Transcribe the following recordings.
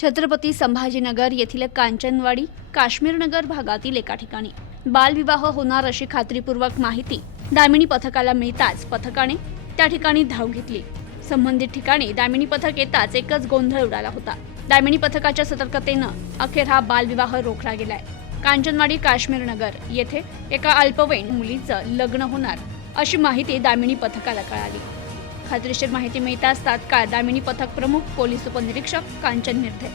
छत्रपती संभाजीनगर येथील कांचनवाडी काश्मीरनगर भागातील एका ठिकाणी. बालविवाह होणार अशी खात्रीपूर्वक माहिती दामिनी पथकाला मिळताच पथकाने त्या ठिकाणी धाव घेतली. संबंधित ठिकाणी दामिनी पथक येताच एकच गोंधळ उडाला होता. दामिनी पथकाच्या सतर्कतेनं अखेर हा बालविवाह रोखला गेलाय. कांचनवाडी काश्मीरनगर येथे एका अल्पवयीन मुलीचं लग्न होणार अशी माहिती दामिनी पथकाला कळाली. खात्रीशीर माहिती मिळताच तात्काळ दामिनी पथक प्रमुख पोलीस उपनिरीक्षक कांचन मिर्धे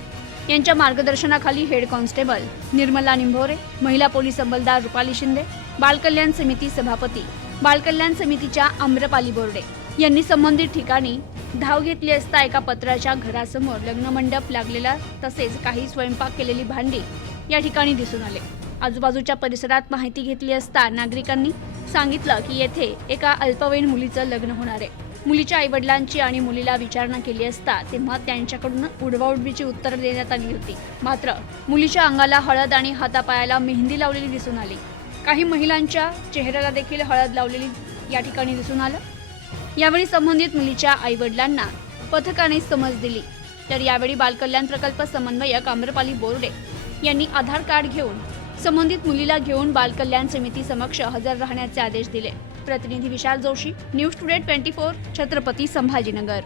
यांच्या मार्गदर्शनाखाली हेड कॉन्स्टेबल निर्मला निंभोरे महिला पोलीस अंमलदार रुपाली शिंदे बालकल्याण समिती सभापती बालकल्याण समितीच्या आम्रपाली बोर्डे यांनी संबंधित ठिकाणी धाव घेतली असता एका पत्राच्या घरासमोर लग्नमंडप लागलेला तसेच काही स्वयंपाक केलेली भांडी या ठिकाणी दिसून आले. आजूबाजूच्या परिसरात माहिती घेतली असता नागरिकांनी सांगितलं की येथे एका अल्पवयीन मुलीचं लग्न होणार आहे. मुलीच्या आईवडिलांची आणि मुलीला विचारणा केली असता तेव्हा त्यांच्याकडून उडवाउडवीची उत्तरं देण्यात आली होती. मात्र मुलीच्या अंगाला हळद आणि हातापायाला मेहंदी लावलेली दिसून आली. काही महिलांच्या चेहऱ्याला देखील हळद लावलेली या ठिकाणी दिसून आलं. यावेळी संबंधित मुलीच्या आईवडिलांना पथकाने समज दिली. तर यावेळी बालकल्याण प्रकल्प समन्वयक आम्रपाली बोर्डे यांनी आधार कार्ड घेऊन संबंधित मुलीला घेऊन बालकल्याण समिती समक्ष हजर राहण्याचे आदेश दिले. प्रतिनिधी Vishal Joshi news today twenty four Chhatrapati Sambhajinagar.